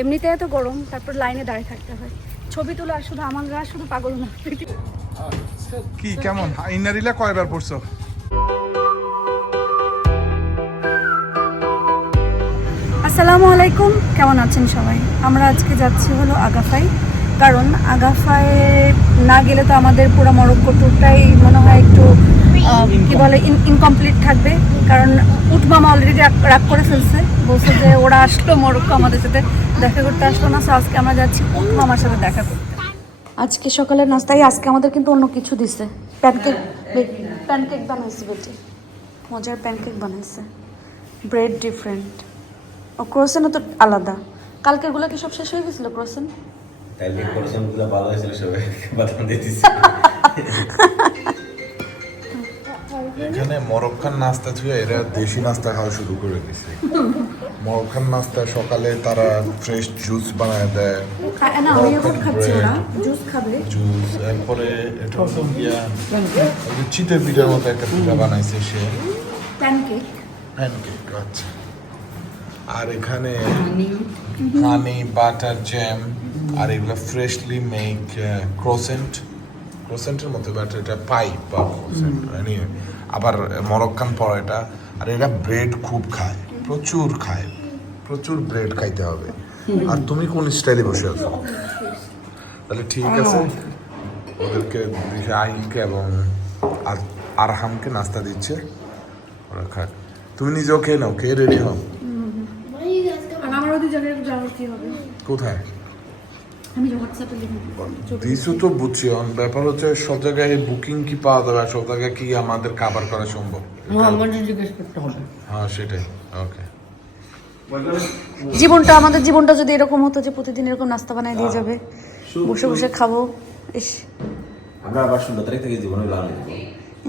এমনিতে এত গরম, তারপর লাইনে দাঁড়িয়ে থাকতে হয়। ছবি তোলা আর শুধু আমার গা শুধু পাগল না। কি কেমন ইনারিলা কয়বার পড়ছো? আসসালামু আলাইকুম, কেমন আছেন সবাই? আমরা আজকে যাচ্ছি হলো আগাফাই, কারণ আগাফায় না গেলে তো আমাদের পুরো মরক্কো ট্যুরটাই মনে হয় একটু কি বলে ইনকমপ্লিট থাকবে। কারণ উট মামা অলরেডি রাগ করে ফেলছে, বলছে যে ওরা আসলো মরক্কো আমাদের সাথে দেখা করতে আসলো না। সো আজকে আমরা যাচ্ছি উট মামার সাথে দেখা করতে। আজকে সকালের নাস্তায় আজকে আমাদের কিন্তু অন্য কিছু দিছে। প্যানকেক বানাইছে বেটি, মজার প্যানকেক বানাইছে, ব্রেড ডিফারেন্ট। ও ক্রোসেনও তো আলাদা। কালকেরগুলো কি সব শেষ হয়ে গেছিল ক্রোসেন? কালকে ক্রোসেনগুলো ভালো হয়েছিল, সবাই বাদাম দিয়ে দিছি। এখানে মরক্কান নাস্তা ছুঁয়ে এরা দেশি নাস্তা খাওয়া শুরু করে দিছে। মরক্কান নাস্তা সকালে তারা ফ্রেশ জুস বানায় দেয়, না আমি এখন খাচ্ছি, ওরা জুস খাবে। জুস। এরপরে এটা হলো গিয়া ওই চিতই পিঠার মতো একটা পিঠা বানাইছে সে, প্যানকেক। প্যানকেক। আচ্ছা, আর এখানে হানি বাটার জ্যাম আর এগুলো ফ্রেশলি মেক ক্রোসেন্টের মতো ব্যাটার, এটা পাই বা ক্রোসেন্ট আবার মরক্কান পরোটা। আর এরা ব্রেড খুব খায়, প্রচুর ব্রেড খাইতে হবে। আর তুমি কোন স্টাইলে বসে আছো? তাহলে ঠিক আছে, ওদেরকে আহিলকে এবং আরহামকে নাস্তা দিচ্ছে, ওরা খায়। তুমি নিজেও খেয়ে নাও, খেয়ে রেডি হও। কোথায় দিছু তো বুঝছি, ব্যাপার হচ্ছে সব জায়গায় বুকিং কি পাওয়া যাবে, সব জায়গায় কি আমাদের কাভার করা সম্ভব? হ্যাঁ সেটাই। ওকে, আমাদের জীবনটা যদি এরকম হতো যে প্রতিদিন এরকম নাস্তা বানাই দিয়ে যাবে, বসে বসে খাবো, ইস। আমরা আবার 16 তারিখ থেকে জীবনে লাভ নেব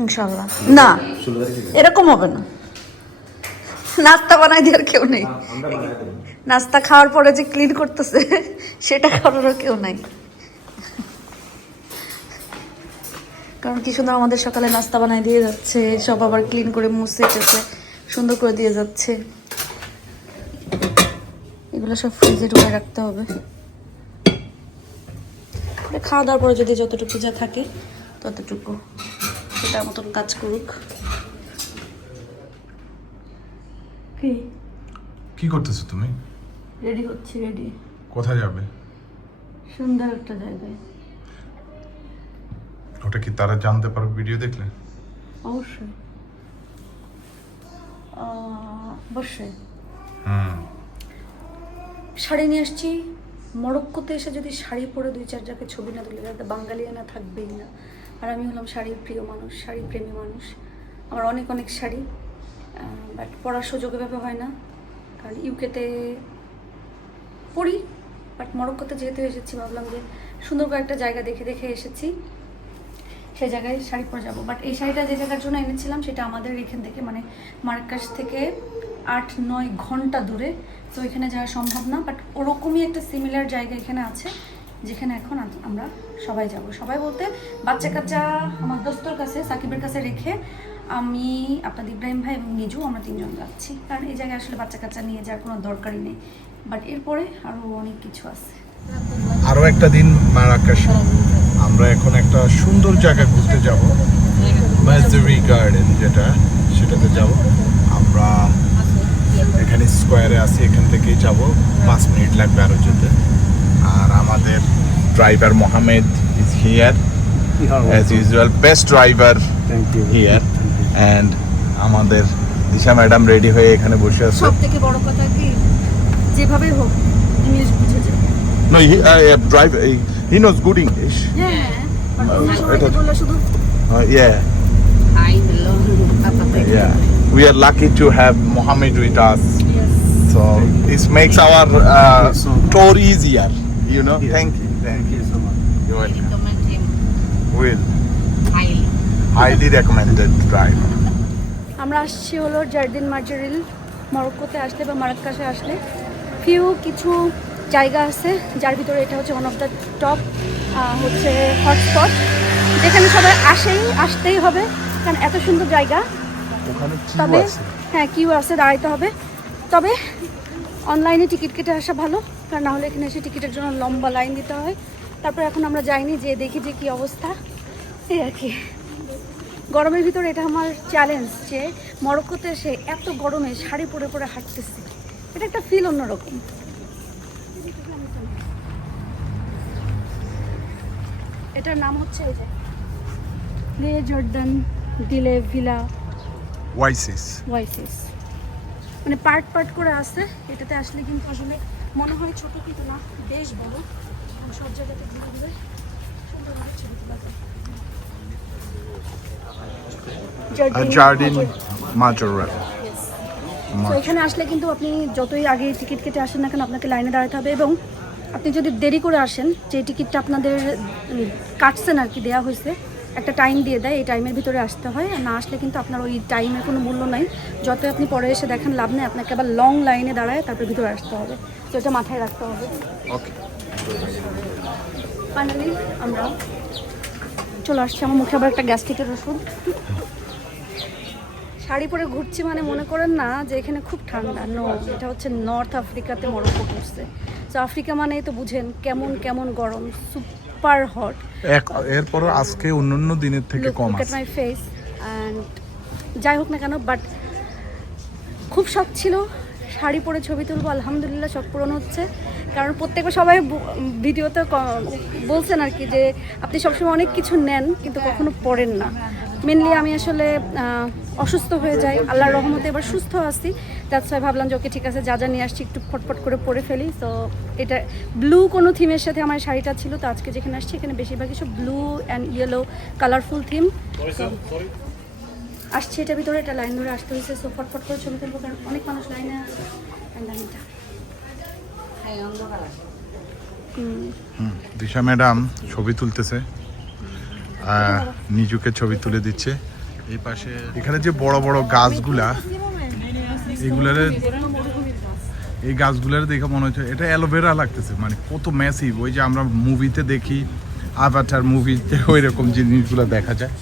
ইনশাআল্লাহ। না 16 তারিখ থেকে এরকম হবে না, নাস্তা বানাই দেওয়ার কেউ নেই। আমরা বানাই দেব। নাস্তা খাওয়ার পরে যে ক্লিন করতেছে সেটা করারও কেউ নাই। কারণ কি সুন্দর আমাদের সকালে নাস্তা বানাই দিয়ে যাচ্ছে, সব আবার ক্লিন করে মুছে টেছে সুন্দর করে দিয়ে যাচ্ছে। এগুলো সব ফ্রিজে ঢুকে রাখতে হবে, খাওয়া দাওয়ার পরে যদি যতটুকু যা থাকে ততটুকু সেটার মতন কাজ করুক। কি করতেছো তুমি? রেডি হচ্ছে, রেডি। কোথায় যাবে? সুন্দর একটা জায়গায়। ওটা কি তারা জানতে পারবে ভিডিও দেখলে? অবশ্যই অবশ্যই। শাড়ি নিয়ে আসছি। মরক্কোতে এসে যদি শাড়ি পরে 2-4 জায়গায় ছবি না তুলে যাতে বাঙালিয়ানা থাকবেই না। আর আমি হলাম শাড়ির প্রিয় মানুষ, শাড়ি প্রেমী মানুষ। আমার অনেক শাড়ি, বাট পরার সুযোগ এভাবে হয় না, কারণ ইউকেতে পরি। বাট মরক্কোতে যেহেতু এসেছি ভাবলাম যে সুন্দর করে একটা জায়গা দেখে এসেছি, সেই জায়গায় শাড়ি পরে যাবো। বাট এই শাড়িটা যে জায়গার জন্য এনেছিলাম সেটা আমাদের এখান থেকে মানে মার্রাকেশ থেকে 8-9 ঘন্টা দূরে, তো এখানে যাওয়া সম্ভব না। বাট ওরকমই একটা সিমিলার জায়গা এখানে আছে যেখানে এখন আমরা সবাই যাব। সবাই বলতে বাচ্চা কাচ্চা আমার দোস্তর কাছে, সাকিবের কাছে রেখে আমি, আপনাদের ইব্রাহিম ভাই এবং নিজু, আমরা 3 জন যাচ্ছি। কারণ এই জায়গায় আসলে বাচ্চা কাচ্চা নিয়ে যাওয়ার কোনো দরকারই নেই। বাট এরপরে আরও অনেক কিছু আছে। আরো একটা দিন মারাকাশে। আমরা এখন একটা সুন্দর জায়গা ঘুরতে যাব, মাজারি গার্ডেন যেটা, সেটাতে যাব আমরা। এখানে স্কোয়ারে আছি, এখান থেকেই যাব, 5 মিনিট লাগবে আরো যেতে। আর আমাদের driver Mohammad is here as usual, best driver here. And আমাদের দিশা ম্যাডাম রেডি হয়ে এখানে বসে আছে। সবথেকে বড় কথা কি, যেভাবে হোক ইংলিশ বুঝে যায়। No, he knows good English. শুধু Yeah. Hi, hello. Yeah. We are lucky to have Mohammed with us. yes. So this makes our tour easier. You know. Thank you. Thank you so much. You're welcome. Recommend him Will highly. highly recommended driver. আমরা আসছি হলো জার্দিন মাজারিল। মরক্কোতে আসলে বা মারাক্কাশে আসলে কিছু জায়গা আছে, যার ভিতরে এটা হচ্ছে ওয়ান অফ দ্য টপ হচ্ছে হটস্পট, যেখানে সবাই আসতেই হবে, কারণ এত সুন্দর জায়গা। ওখানে তবে হ্যাঁ কিউ আছে, দাঁড়াইতে হবে। তবে অনলাইনে টিকিট কেটে আসা ভালো, কারণ না হলে এখানে এসে টিকিটের জন্য লম্বা লাইন দিতে হয়। তারপর এখন আমরা যাইনি, যে দেখি যে কী অবস্থা, এই আর কি। গরমের ভিতরে এটা আমার চ্যালেঞ্জ, যে মরক্কোতে এসে এত গরমে শাড়ি পরে পরে হাঁটতেছি, এটা একটা ফিল অন্যরকম। এটার নাম হচ্ছে এই যে লে জর্দান দিলে ভিলা ওয়াইসিস। ওয়াইসিস, মানে পার্ট পার্ট করে আছে। এটাতে আসলে কিন্তু আসলে মনে হয় ছোট, কিন্তু না, বেশ বড়। সব জায়গাতে ঘুরে ঘুরে সুন্দরভাবে ছবি তোলা যায়। জার্ডিন মাজোরা। তো এখানে আসলে কিন্তু আপনি যতই আগে টিকিট কেটে আসেন না কেন, আপনাকে লাইনে দাঁড়াতে হবে। এবং আপনি যদি দেরি করে আসেন, যে টিকিটটা আপনাদের কাটছেন আর কি, দেওয়া হয়েছে, একটা টাইম দিয়ে দেয়, এই টাইমের ভিতরে আসতে হয়। আর না আসলে কিন্তু আপনার ওই টাইমের কোনো মূল্য নাই। যতই আপনি পরে এসে দেখেন লাভ নেই, আপনাকে আবার লং লাইনে দাঁড়ায় তারপর ভিতরে আসতে হবে। তো এটা মাথায় রাখতে হবে। ওকে, ফাইনালি আমরা চলে আসছি। আমার মুখে আবার একটা গ্যাস্ট্রিকের ওষুধ। শাড়ি পরে ঘুরছি মানে মনে করেন না যে এখানে খুব ঠান্ডা, নো, এটা হচ্ছে নর্থ আফ্রিকাতে মরক্কো পড়ছে। তো আফ্রিকা মানেই তো বুঝেন কেমন কেমন গরম, সুপার হট। এরপর আজকে অন্যান্য দিনের থেকে কম লুক এট আছে। মাই ফেস অ্যান্ড যাই হোক না কেন, বাট খুব শখ ছিল শাড়ি পরে ছবি তুলবো। আলহামদুলিল্লাহ শখ পূরণ হচ্ছে। কারণ প্রত্যেকবার সবাই ভিডিওতে বলছেন আর কি, যে আপনি সবসময় অনেক কিছু নেন কিন্তু কখনো পরেন না। মেনলি আমি আসলে অসুস্থ হয়ে যাই, আল্লাহর রহমতে এবার সুস্থ আছি। দ্যাটস ওয়াই ভাবলাম যে ওকে ঠিক আছে, যা যা নিয়ে আসছি একটু ফটফট করে পরে ফেলি। তো এটা ব্লু কোনো থিমের সাথে আমার শাড়িটা ছিল। তো আজকে যেখানে আসছি এখানে বেশিরভাগই সব blue and yellow colourful theme. আসছে এটার ভিতরে, এটা লাইন ধরে আসতে হয়েছে। সো ফটফট করে ছবি তুলবো, কারণ অনেক মানুষ লাইনে আছে। দিশা ম্যাডাম ছবি তুলতেছে, নিজুকে ছবি তুলে দিচ্ছে। এই পাশে এখানে যে বড় বড় গাছগুলা, এই গাছগুলার দেখে মনে হচ্ছে এটা অ্যালোভেরা লাগতেছে, মানে কত ম্যাসিভ। ওই যে আমরা মুভিতে দেখি, আভাটার মুভিতে ওই রকম জিনিসগুলো দেখা যায়,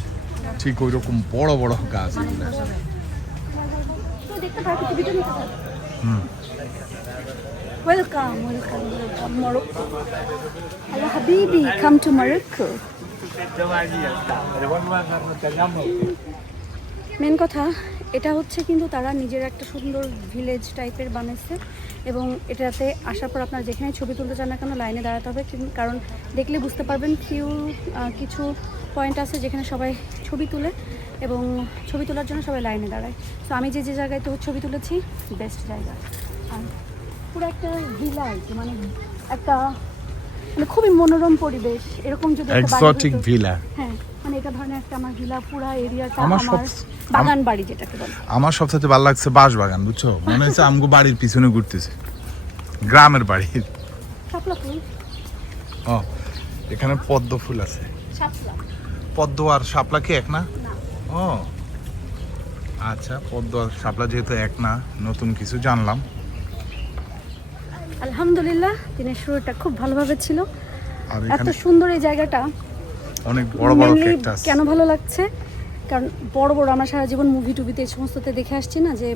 ঠিক ওই রকম বড় বড় গাছ এগুলো। Welcome, welcome, welcome, Morocco. Hello, Habibi, come to Morocco. Main কথা এটা হচ্ছে কিন্তু তারা নিজের একটা সুন্দর ভিলেজ টাইপের বানিয়েছে, এবং এটাতে আসার পর আপনারা যেখানে ছবি তুলতে চান না কেন লাইনে দাঁড়াতে হবে। কারণ দেখলে বুঝতে পারবেন কিছু পয়েন্ট আছে যেখানে সবাই ছবি তুলে, এবং ছবি তোলার জন্য সবাই লাইনে দাঁড়ায়। তো আমি যে জায়গায় তো ছবি তুলেছি, বেস্ট জায়গা। আর পুরো একটা ভিলা আর কি, মানে একটা মানে খুবই মনোরম পরিবেশ। এরকম যদি একটা বাড়ি এক্সোটিক হতো- ভিলা। হ্যাঁ, মানে এটা ধরনের একটা আমার ভিলা, পুরা এরিয়াটা আমার আমার বাগান বাড়ি যেটাকে বলে। আমার সবথেকে ভালো লাগছে বাঁশ বাগান, বুঝছো? মনে হচ্ছে আমগো বাড়ির পিছনে ঘুরতেছে, গ্রামের বাড়ি। শাপলা ফুল, ও, এখানে পদ্ম ফুল আছে। শাপলা পদ্ম আর শাপলা কি এক না? না, ও আচ্ছা, পদ্ম আর শাপলা যেহেতু এক না, নতুন কিছু জানলাম। আলহামদুলিল্লাহ দিনের শুরুটা খুব ভালোভাবে ছিল। আর এত এখানে সুন্দর এই জায়গাটা অনেক বড় বড় mainly ক্যাকটাস। কেন ভালো লাগছে, কারণ বড় বড় আমরা সারা জীবন মুভি টুভিতে এই সমস্ততে দেখে আসছি না, যে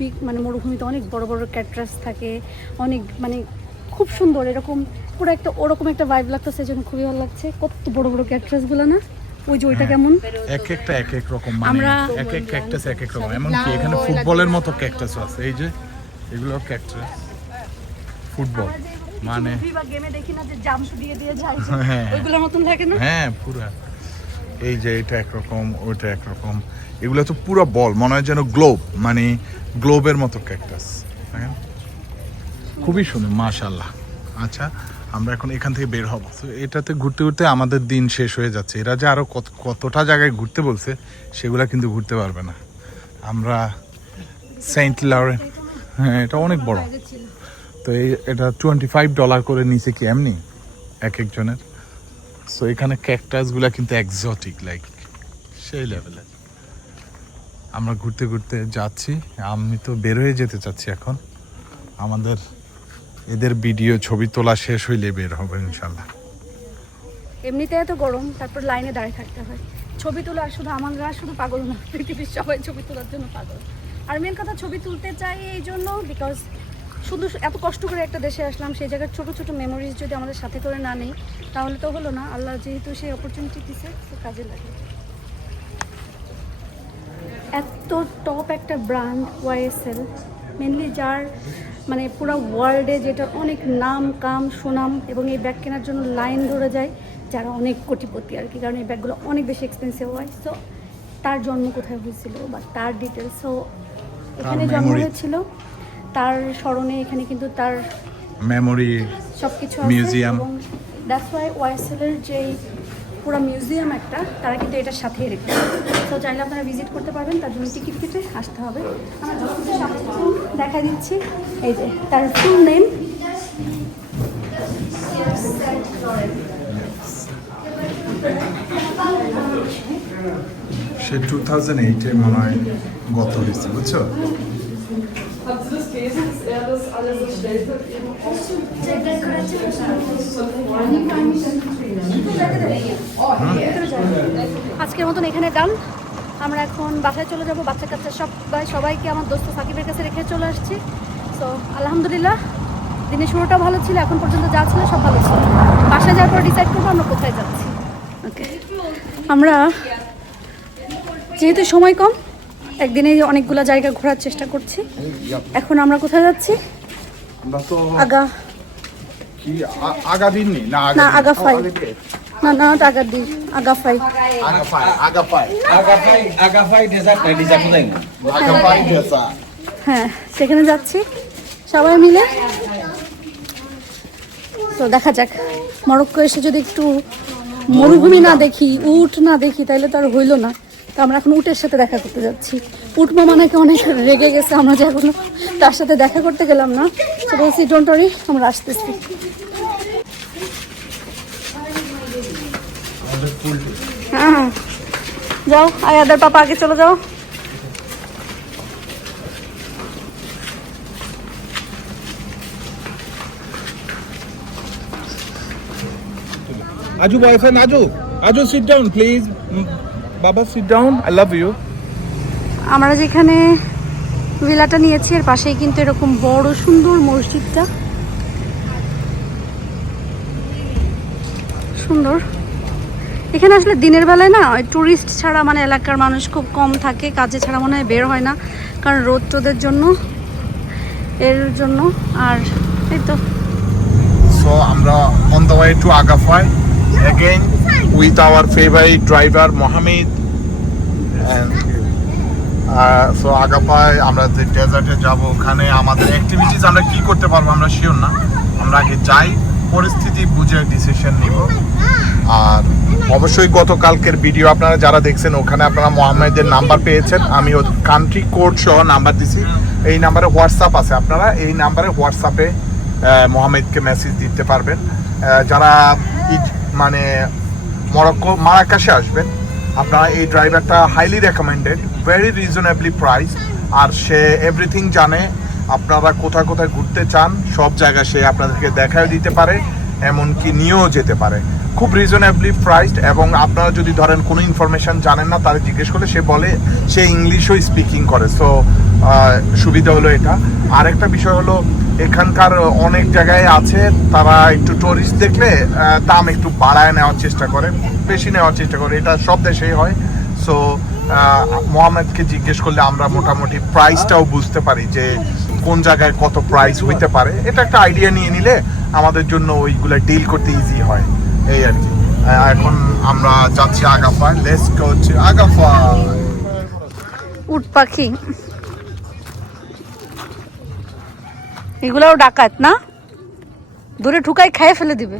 বিগ মানে মরুভূমিতে অনেক বড় বড় ক্যাকটাস থাকে, অনেক মানে খুব সুন্দর, এরকম পুরো একটা ওরকম একটা ভাইব লাগতেছে, যেন খুবই ভালো লাগছে। কত বড় বড় ক্যাকটাসগুলো না, ওই যে ওইটা কেমন এক একটা এক এক রকম, মানে আমরা- এক এক ক্যাকটাস এক এক রকম। এমনকি এখানে ফুটবলের মতো ক্যাকটাসও আছে। এই যে এগুলো ক্যাকটাস, ফুটবল মানে গেমে দেখি না যে জাম্প দিয়ে দিয়ে যায়, হ্যাঁ। ওইগুলোর মতন থাকে না। হ্যাঁ পুরা। এই যে এটা একরকম, ওইটা একরকম। এগুলো তো পুরো বল, মনে হয় যেন গ্লোব, মানে গ্লোবের মতো ক্যাকটাস। দেখেন খুবই সুন্দর, মাশাআল্লাহ। আচ্ছা, আমরা এখন এখান থেকে বের হব। তো এটাতে ঘুরতে ঘুরতে আমাদের দিন শেষ হয়ে যাচ্ছে। এরা যে আরো কতটা জায়গায় ঘুরতে বলছে সেগুলা কিন্তু ঘুরতে পারবে না। আমরা সেন্ট লরেন্স, হ্যাঁ এটা অনেক বড়। তো এটা $25 করে নিচে কি এমনি এক একজনের। সো এখানে ক্যাকটাসগুলা কিন্তু এক্সোটিক, লাইক সেই লেভেলের। আমরা ঘুরতে ঘুরতে যাচ্ছি, আমি তো বের হয়ে যেতে চাচ্ছি এখন। আমাদের এদের ভিডিও ছবি তোলা শেষ হইলে বের হবে ইনশাল্লাহ। এমনিতে এত গরম, তারপর লাইনে দাঁড়িয়ে থাকতে হয় ছবি তোলা। আর শুধু আমরা শুধু পাগল না, পৃথিবীর সবাই ছবি তোলার জন্য পাগল। আর মেন কথা ছবি তুলতে চাই এই জন্য, বিকজ সুন্দর এত কষ্ট করে একটা দেশে আসলাম, সেই জায়গার ছোট ছোট মেমোরিজ যদি আমাদের সাথে করে না নেই তাহলে তো হলো না। আল্লাহ যেহেতু সেই অপরচুনিটি দিছে তো কাজে লাগে। এত টপ একটা ব্র্যান্ড YSL, মেনলি যার মানে পুরো ওয়ার্ল্ডে যেটা অনেক নাম কাম সুনাম, এবং এই ব্যাগ কেনার জন্য লাইন ধরে যায় যারা অনেক কোটিপতি আর কি, কারণ এই ব্যাগগুলো অনেক বেশি এক্সপেন্সিভ হয়। সো তার জন্ম কোথায় হয়েছিল বা তার ডিটেলস, সো এখানে জন্ম memory। হয়েছিল, তার স্মরণে এখানে কিন্তু তার মেমোরি সব কিছু Museum। এবং দ্যাটস ওয়াই YSL এর যে পুরো মিউজিয়াম একটা তারা কিন্তু এটার সাথেই রেখেছে। তো চাইলে আপনারা ভিজিট করতে পারবেন, তার জন্য টিকিট কেটে আসতে হবে। আমরা যতটুকু সামনে দেখা দিচ্ছি, এই যে তার ফুল নেম সে 2008-এ মনে হয় গত হয়েছে, বুঝছো? আজকের মতন এখানে ডান। আমরা এখন বাসায় চলে যাব, বাচ্চা কাচ্চা সবাইকে আমার দোস্ত সাকিবের কাছে রেখে চলে আসছি। সো আলহামদুলিল্লাহ দিনের শুরুটা ভালো ছিল, এখন পর্যন্ত যা ছিল সব ভালো ছিল। বাসায় যাওয়ার পর ডিসাইড করবো আমরা কোথায় যাচ্ছি। ওকে, আমরা যেহেতু সময় কম, একদিনে অনেকগুলো জায়গা ঘোরার চেষ্টা করছি। এখন আমরা কোথায় যাচ্ছি? আমরা তো আগা কি আগা দিন নি না না আগাফাই, না না আগাদি আগাফাই, Agafai desa kuning. হ্যাঁ সেখানে যাচ্ছি সবাই মিলে। তো দেখা যাক, মরক্কো এসে যদি একটু মরুভূমি না দেখি, উট না দেখি, তাহলে তো আর হইলো না। তো আমরা এখন উটের সাথে দেখা করতে যাচ্ছি। উট মামা নাকি অনেক রেগে গেছে আমরা যে এখনো তার সাথে দেখা করতে গেলাম না। তো বলছি ডোন্ট ওয়ারি, আমরা আসতেছি। হ্যাঁ যাও, আয়াদের পাপা আগে চলে যাও। Aju boyfriend, Aju sit down please. Baba sit down, I love you. আমরা যেখানে ভিলাটা নিয়েছি এর পাশেই কিন্তু এরকম বড় সুন্দর মসজিদটা, সুন্দর। এখানে আসলে দিনের বেলায় না টুরিস্ট ছাড়া মানে এলাকার মানুষ খুব কম থাকে, কাজে ছাড়া মনে হয় বের হয় না, কারণ রোদ টোদের জন্য, এর জন্য। আর এই তো So আমরা on the way to Agafay again with our favorite driver Mohammed, and so Agafay আমরা যে ডেজার্টে যাব, ওখানে আমাদের অ্যাক্টিভিটিস আমরা কি করতে পারবো আমরা শিওর না। আমরা আগে যাই, পরিস্থিতি বুঝে ডিসিশন নিব। আর অবশ্যই গতকালকের ভিডিও আপনারা যারা দেখছেন ওখানে আপনারা মোহাম্মদের নাম্বার পেয়েছেন, আমি ওর কান্ট্রি কোড সহ নাম্বার দিছি। এই নাম্বারে হোয়াটসঅ্যাপ আছে, আপনারা এই নাম্বারে হোয়াটসঅ্যাপে মোহাম্মদকে মেসেজ দিতে পারবেন। যারা মানে মরক্কো মারাকাশে আসবেন, আপনারা এই ড্রাইভারটা highly recommended, very reasonably price, আর সে এভরিথিং জানে। আপনারা কোথায় কোথায় ঘুরতে চান সব জায়গা সে আপনাদেরকে দেখাও দিতে পারে, এমনকি নিয়েও যেতে পারে, খুব রিজনেবলি প্রাইসড। এবং আপনারা যদি ধরেন কোনো ইনফরমেশন জানেন না, তারা জিজ্ঞেস করলে সে বলে, সে ইংলিশও স্পিকিং করে। সো সুবিধা হলো এটা। আরেকটা বিষয় হলো এখানকার অনেক জায়গায় আছে তারা একটু টুরিস্ট দেখলে দাম একটু বাড়ায় নেওয়ার চেষ্টা করে, বেশি নেওয়ার চেষ্টা করে, এটা সব দেশেই হয়। সো মোহাম্মদকে জিজ্ঞেস করলে আমরা মোটামুটি প্রাইসটাও বুঝতে পারি যে কোন জায়গায় কত প্রাইস হইতে পারে। এটা একটা আইডিয়া নিয়ে নিলে আমাদের জন্য ওইগুলো ডিল করতে ইজি হয়, এই আর কি। এখন আমরা যাচ্ছি আগাফায়, লেটস গো টু আগাফায়। উট পাখি, এগুলাও ডাকাত না, দূরে ঠুকাই খাইয়ে ফেলে দিবে।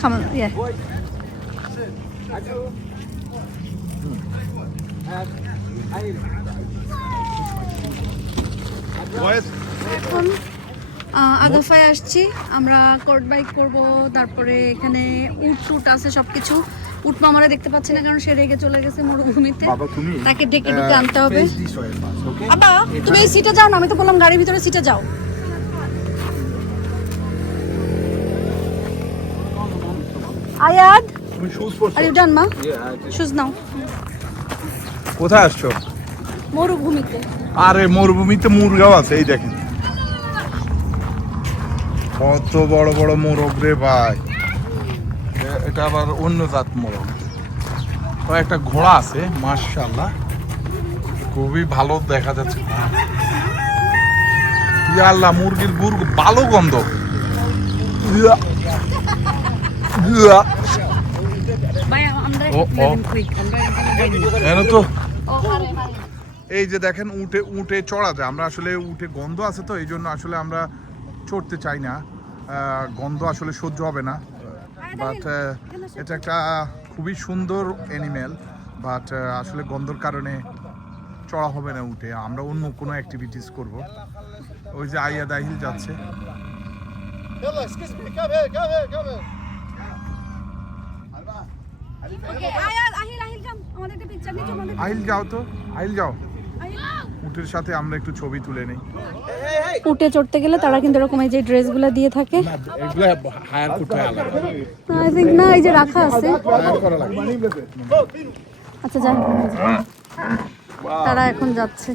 Come on, yeah. এখন আগাফায় আসছি আমরা, কোর্ট বাইক করবো, তারপরে এখানে উট টুট আছে সবকিছু। উট মামারা দেখতে পাচ্ছি না কারণ সে রেগে চলে গেছে মরুভূমিতে, তাকে ডেকে ডেকে আনতে হবে। আবা তুমি এই সিটে যাও না, আমি তো বললাম গাড়ির ভিতরে সিটে যাও। আয়াদ, তুমি শুজ পরছো? আর ইউ ডান মা? শুজ নাও। কোথায় আসছো? মরুভূমিতে। আরে মরুভূমিতে মুরগাও আছে, এই দেখেন কত বড় বড় মোরগ রে ভাই। এটা আবার অন্য জাত মোরগ। ও একটা ঘোড়া আছে, মাশাআল্লাহ খুবই ভালো দেখা যাচ্ছে। ইয়া আল্লাহ, মুরগির গুড় ভালো গন্ধ। ইয়া, ইয়া। ও ও এনো তো এই যে দেখেন উঠে উঠে চড়া যায়। আমরা আসলে উঠে গন্ধ আছে তো, এই জন্য আসলে আমরা চড়তে চাই না, গন্ধ আসলে সহ্য হবে না। বাট এটা একটা খুবই সুন্দর অ্যানিমেল, বাট আসলে গন্ধর কারণে চড়া হবে না উঠে। আমরা অন্য কোনো অ্যাক্টিভিটিস করব। ওই যে আইয়া দাহিল যাচ্ছে। আহিল যাও তো, আহিল যাও। উটের সাথে আমরা একটু ছবি তুলে নেই। উঠে চড়তে গেলে তারা কিন্তু এরকম এই যে ড্রেসগুলো দিয়ে থাকে। এগুলো হায়ার করতে হয় আলাদা। আই থিংক না, এই যে রাখা আছে। হায়ার করা লাগবে। আচ্ছা যাই, তারা এখন যাচ্ছে।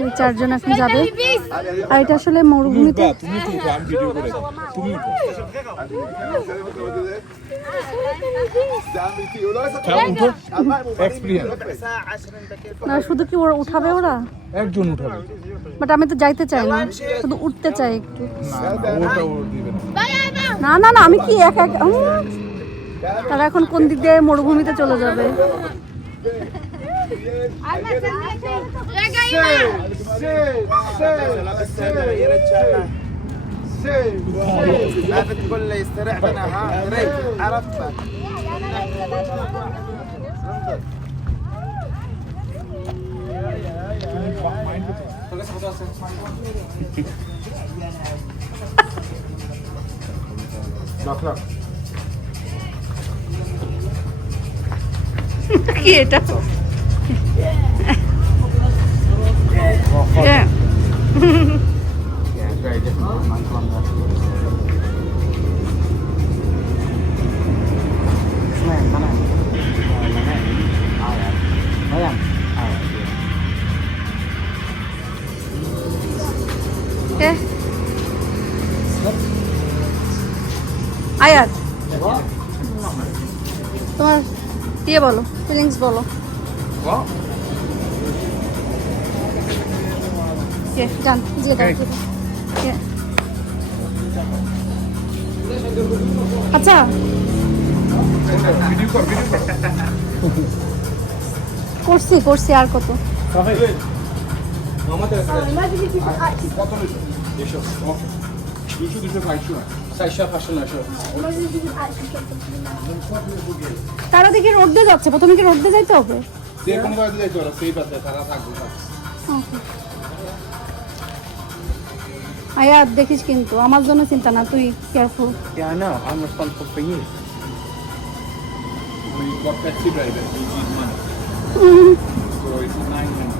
এই চারজন এখন যাবে। আর এটা আসলে মরুভূমিতে। তুমি তো আমি ভিডিও করে তুমি না শুধু কি ওরা উঠাবে, ওরা একজন উঠাবে। বাট আমি তো যাইতে চাই না, শুধু উঠতে চাই একটু। ওটা ও দিবে না। না না না, আমি কি এক এক তারা এখন কোন দিক দিয়ে মরুভূমিতে চলে যাবে? কি এটা? আয়াত, তোমার দিয়ে বলো, ফিলিংস বলো। ডান, দিয়ে দাও। আচ্ছা করছি করছি, আর কত? তারা দেখি রোডে যাচ্ছে, প্রথমে কি রোডে যাইতে হবে? আয়াত দেখিস কিন্তু, আমার জন্য চিন্তা না, তুই careful. Yeah, I know. I'm responsible for you. We got taxi driver, he needs money. So it's a 9-man.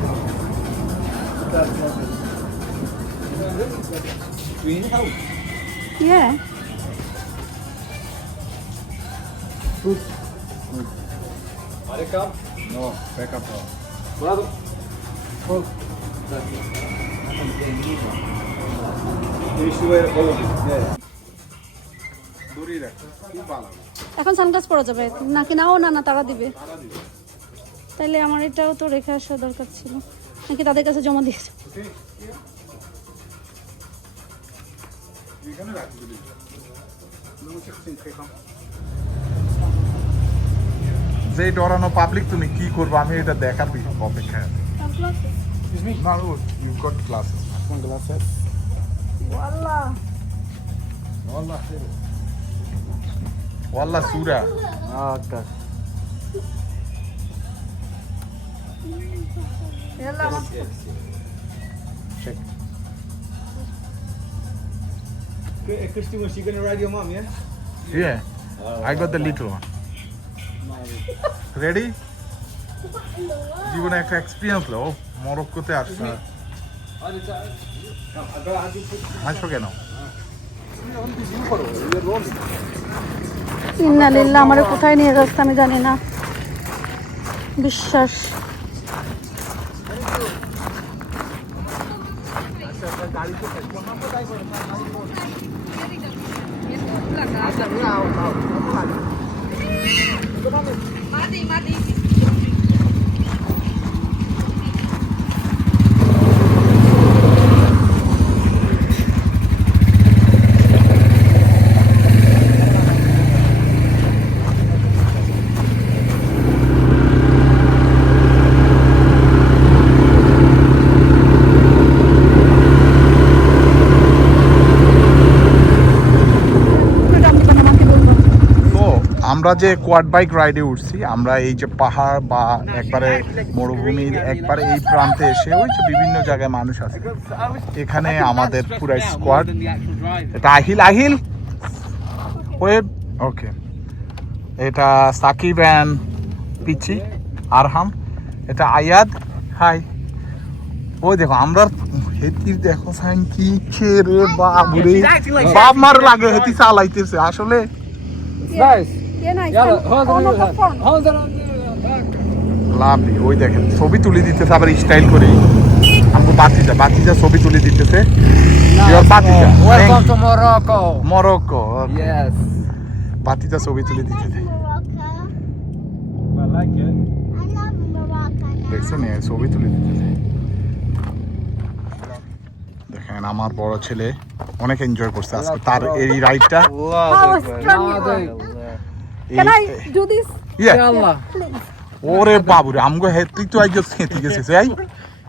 We need help. Yeah. No, back up now. দড়ি রাখ, খুব ভালো। এখন সানগ্লাস পরা যাবে নাকি? নাও না না, তারা দিবে। তাইলে আমার এটাও তো রেখে আসা দরকার ছিল, নাকি তাদের কাছে জমা দিয়েছে? এখানে রাখি যদি। যে ডরানো পাবলিক, তুমি কি করবো আমি এটা দেখার অপেক্ষায়। না, you got glasses. One glasses. ওয়াল্লাহ সুরা। Oh, gosh. Check. Christy, was she gonna ride your mom, yeah? Yeah, I got the little one. Ready? জীবনে একটা এক্সপিরিয়েন্স লো, মরক্কোতে আসছে। হাসো কেন? ইন্নালিল্লাহ, আমারে কোথায় নিয়ে যাচ্ছে আমি জানি না। বিশ্বাস আমরা যে কোয়াড বাইক রাইডে উঠছি, আমরা এই যে পাহাড় বা একবারে মরুভূমির একবারে এই প্রান্তে এসে ওই যে বিভিন্ন জায়গায় মানুষ আছে, এখানে আমাদের পুরো স্কোয়াড। এটা আহিল ওয়েব, ওকে, এটা সাকিব অ্যান্ড পিচি আরহাম, এটা আয়াদ, হাই। ওই দেখো আমরা হেতির দেখো সাইন কি রে বাবুরে, বাপ মার লাগে হেতি চালাইতেছে আসলে। লাভলি, ওই দেখেন ছবি তুলে দিতেছে আবার স্টাইল করে। আমাকে বাতিজা ছবি তুলে দিতেছে। বাতিজা Welcome to Morocco. Morocco, Yes. বাতিজা ছবি তুলে দিতেছে। I like it. দেখছেন ছবি তুলে দিতেছে। দেখেন আমার বড় ছেলে অনেক এনজয় করছে আজকে তার এই রাইডটা। Can I do this? Yalla. ওরে বাবুরে, আমগো হেতি তো আইজো সেতি গেছে যাই।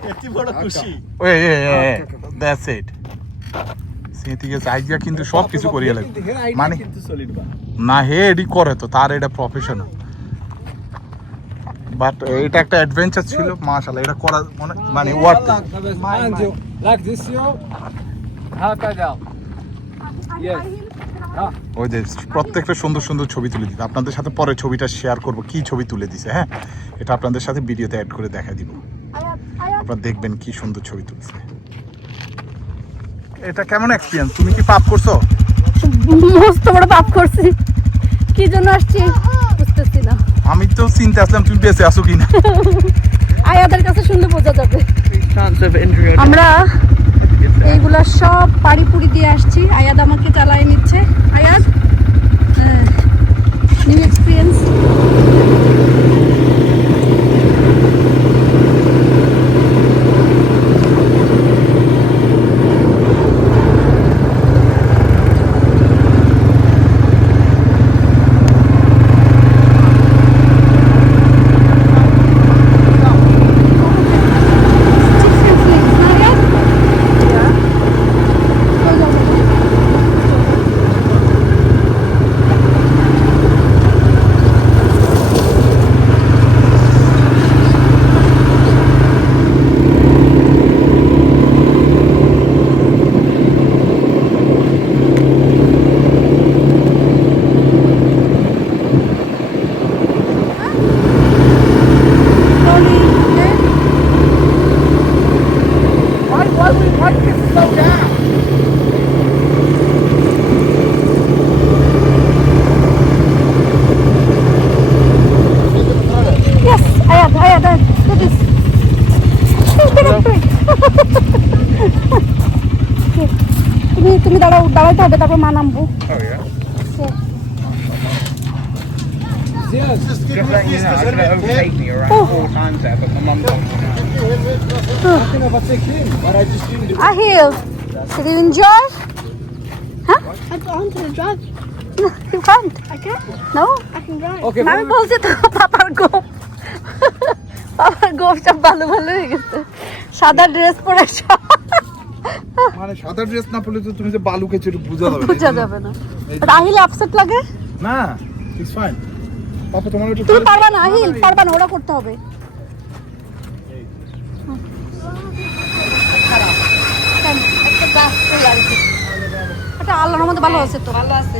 এত বড় খুশি। ওই দ্যাটস ইট। সেতি গেছে আইজা কিন্তু সব কিছু করিয়া লাগবে। মানে কিন্তু সলিড বা। না হে এডি করে তো, তার এটা প্রফেশন। বাট এটা একটা অ্যাডভেঞ্চার ছিল মাশাআল্লাহ, এটা করা মানে worth. Like this yo. هكذا. Yes. ওই যে প্রত্যেকটা সুন্দর সুন্দর ছবি তুলে দিতে, আপনাদের সাথে পরে ছবিটা শেয়ার করব কি ছবি তুলে দিছে। হ্যাঁ, এটা আপনাদের সাথে ভিডিওতে অ্যাড করে দেখা দিব, আপনারা দেখবেন কি সুন্দর ছবি তুলছে। এটা কেমন এক্সপিরিয়েন্স, তুমি কি পাপ করছো? মস্ত বড় পাপ করছি, কি জন্য আসছি বুঝতেছি না। আমি তো চিন্তা আসলাম তুমি বেঁচে আছো কিনা। আয়াদের কাছে শুনলে বোঝা যাবে। আমরা এইগুলা সব পাড়ি দিয়ে আসছি, আয়াদ আমাকে চালায় নিচ্ছে। আয়াদ, নিউ এক্সপিরিয়েন্স। তুমি দাঁড়াইতে হবে, তারপর মা নামবো। Yes. Just letting you know, I could have overtaken you around 4 times there, but my mum told me not to. I think if I take him, but I just didn't do it. Ahil, did you enjoy? I don't want to drive. You can't. I can. No? I can drive. Okay, আমি বলছি তো পাপার গোপ, পাপার গোপ সব ভালো হয়ে গেছে। সাদা ড্রেস পরে মানে সাদা ড্রেস না পরলে তো তুমি যে বালু খেয়েছো এটা বোঝা যাবে না। রাহিল আপসেট লাগে না, ইটস ফাইন। পাপা তোমার এটা তুমি পারবা না, আহিল পারবা না, ওরা করতে হবে। একটা গাছ ফুল আর কি, এটা আল্লাহর মধ্যে ভালো আছে তো, ভালো আছে।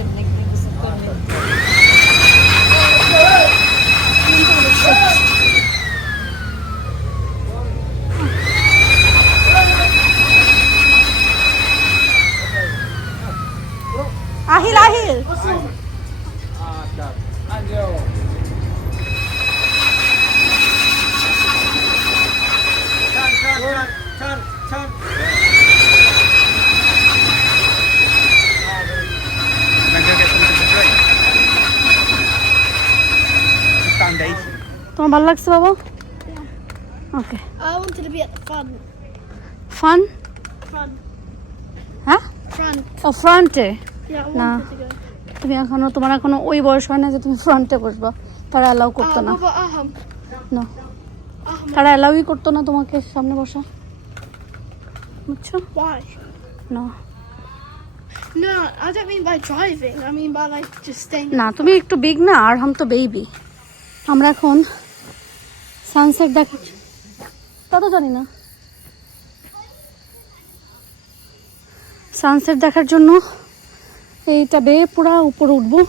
مستحيل. Then go get something to drink. Foundation. তোমার ভালো লাগছে বাবা? ওকে। I wanted to be at the front. Fun? Front. হ্যাঁ? Front. ও ফ্রন্টে। Yeah, I Nah. wanted to go. তুমি এখনো তোমার এখনো ওই বয়স হয় না যে তুমি ফ্রন্টে বসবা, তারা অ্যালাউ করতো না। What about Aham? না, Aham. তারা অ্যালাউই করতো না তোমাকে সামনে বসা, বুঝছো? Why? না No, I don't mean by driving. I mean by like just staying. না, তুমি একটু বিগ না, আর হাম তো বেবি। আমরা এখন সানসেট দেখাচ্ছি, তা তো জানি না। সানসেট দেখার জন্য এইটা বেয়ে পুরা উপরে উঠবো,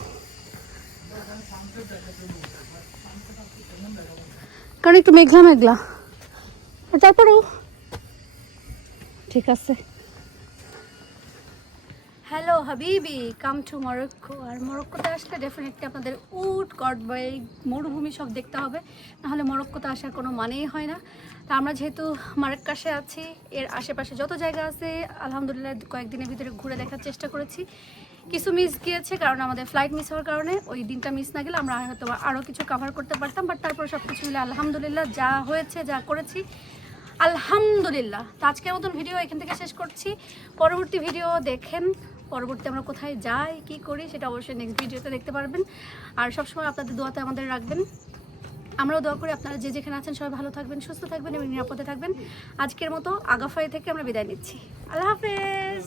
কারণ একটু মেঘলা মেঘলা, আর তারপরেও ঠিক আছে। হ্যালো হাবিবি, কাম টু মরক্কো। আর মরক্কোতে আসলে ডেফিনেটলি আপনাদের উট গডবাই মরুভূমি সব দেখতে হবে, নাহলে মরক্কোতে আসার কোনো মানেই হয় না। তা আমরা যেহেতু মারাক্কাশে আছি, এর আশেপাশে যত জায়গা আছে আলহামদুলিল্লাহ কয়েকদিনের ভিতরে ঘুরে দেখার চেষ্টা করেছি। কিছু মিস গিয়েছে কারণ আমাদের ফ্লাইট মিস হওয়ার কারণে, ওই দিনটা মিস না গেলে আমরা হয়তো আরও কিছু কভার করতে পারতাম, বাট তারপর সব কিছু মিলে আলহামদুলিল্লাহ যা হয়েছে যা করেছি আলহামদুলিল্লাহ। তো আজকের মতন ভিডিও এখান থেকে শেষ করছি। পরবর্তী ভিডিও দেখেন, পরবর্তী আমরা কোথায় যাই কি করি সেটা অবশ্যই নেক্সট ভিডিওতে দেখতে পারবেন। আর সবসময় আপনাদের দোয়াতে আমাদের রাখবেন, আমরাও দোয়া করি আপনারা যে যেখানে আছেন সবাই ভালো থাকবেন, সুস্থ থাকবেন এবং নিরাপদে থাকবেন। আজকের মতো আগাফাই থেকে আমরা বিদায় নিচ্ছি। আল্লাহ হাফেজ।